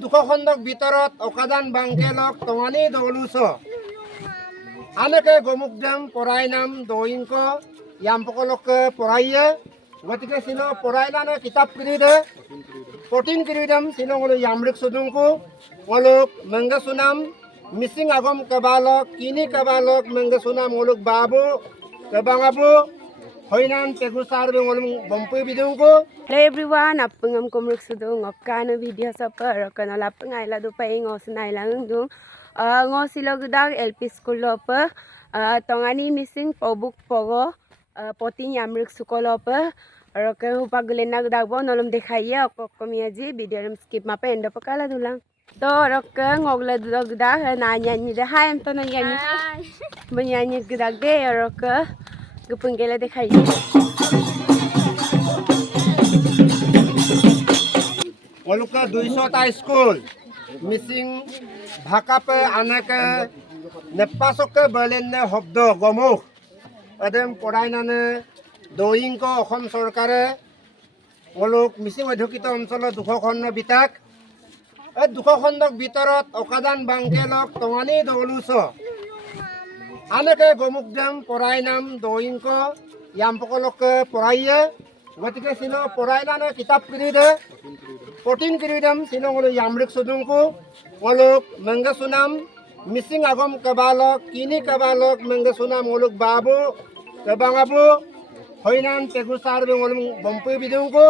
দুশখণ্ডক ভিতৰত অকাদান বাংকেলক টঙানি দৌলুছ আনকে গোমুকদাম পৰাই নাম দৌইংক ইয়ামপকলক পঢ়াইয়ে গতিকে চিনো পঢ়াইলানে কিতাপ কিনি দে প্ৰটিন কিনি দাম চিনো গলো ইয়ামৰিক সুদুংকু গলুক মেংগেসুনাম মিচিং আগম কেবালক কিনি কেবালক মেংগেসুনাম গলুক বাবু কেবাঙাবু হইনান পেগুসার গলুক বম্পুই বিদুংকু. Hello everyone, apengam kumruk sudung okano video sapa rokan lapeng aila do paing osnai lang dung ngosilogdag LP school lopa tongani missing pobuk pogo poting yamruk sukolapa rokan upagulenak dagbo nolom dekhaiya okkomiaji video ram skip mapa endo pakala dulang to rokan ngogla dogda nanya ni de hai am to nanya ni banyanyi gdag de rokan gupungela dekhaiya ওলুকা 200টা school মিচিং ভাকাপে আনেকে নেপাচকে বলেনে শব্দ গমুখ এদেম পঢ়াইনানে দৌইংক অসম চৰকাৰে ওলুক মিচিং অধ্যুষিত অঞ্চলৰ 200খণ্ড বিতাক এই 200খণ্ডক ভিতৰত অকাদান বাংকেলক টঙানি দৌলুছ আনকে গোমুকদাম পৰাই নাম দৌইংক ইয়ামপকলক পঢ়াইয়ে গতিকে চিনো পঢ়াইলানে কিতাপ কিনি দে প্ৰটিন কিনি দাম চিনো গলো ইয়ামৰিক সুদুংকু গলুক মেংগেসুনাম মিচিং আগম কেবালক কিনি কেবালক মেংগেসুনাম গলুক বাবু কেবাঙাবু হইনান পেগুসার গলুক বম্পুই বিদুংকু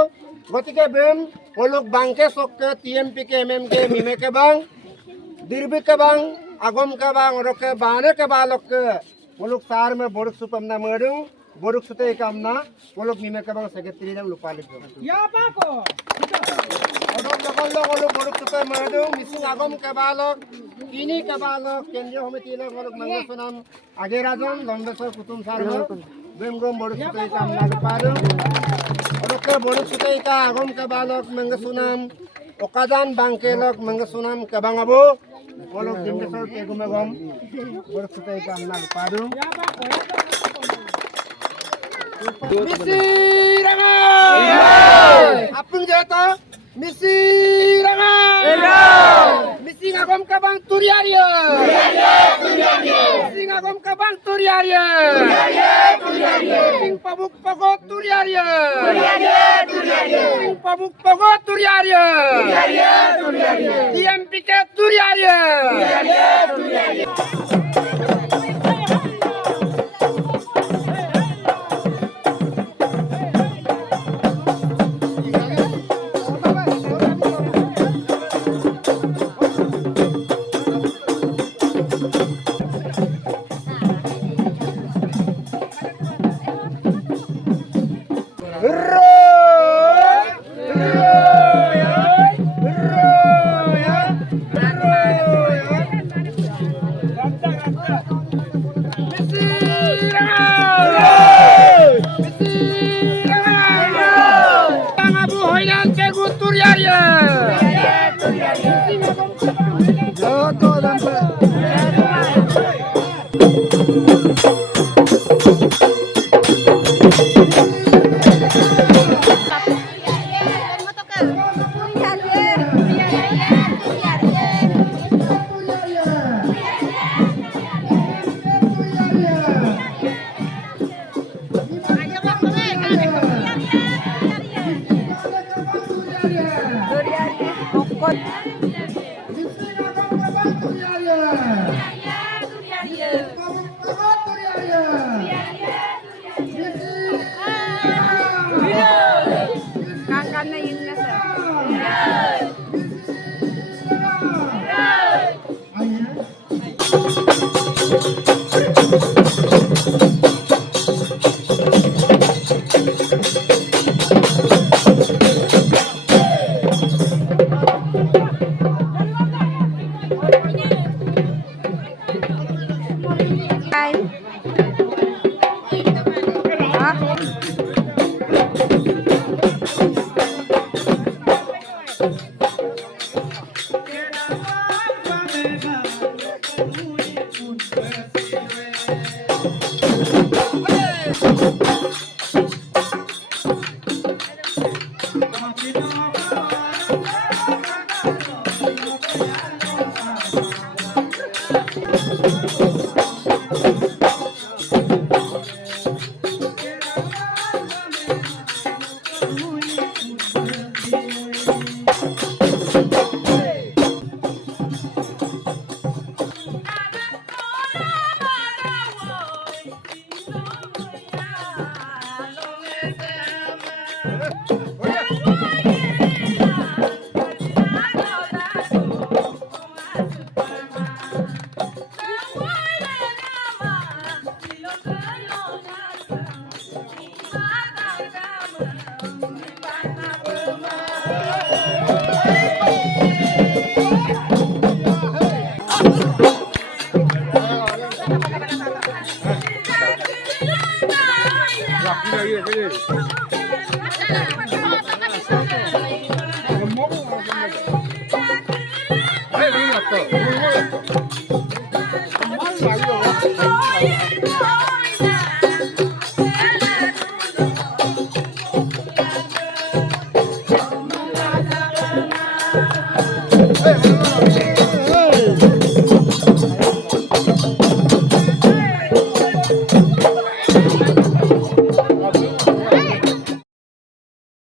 গতিকে বেম গলুক বাংকে চককে TMP কে MM কে মিমে কেবাং দিরবি কেবাং আগম কেবাং রকে বানে কেবালককে গলুক সার মে বড়ক সুপমনা মরুং বড়ক সুতে কামনা গলুক মিমে কেবাং সেক্রেটারি নাম লুপালিক ইয়া পাকো অদম লগল গলুক বড়ক সুতে মরুং মিসিং আগম কেবালক কিনি কেবালক কেন্দ্ৰীয় সমিতি গলুক মেংগেসুনাম আগে রাজন লম্বেশ্বর কুতুম সার বেমগম বড়ক সুতে কামনা লুপালুং অদকে বড়ক সুতে কা আগম কেবালক মেংগেসুনাম অকাদান বাংকেলক মেংগেসুনাম কেবাঙাবু গলুক ডিমবেশ্বর পেগুমেগম বড়ক সুতে কামনা লুপালুং Misiranga apung jata misiranga mising agom kabang turiaria mising agom kabang turiaria mising pabuk pago turiaria mising pabuk pago turiaria TMP ke turiaria Hey,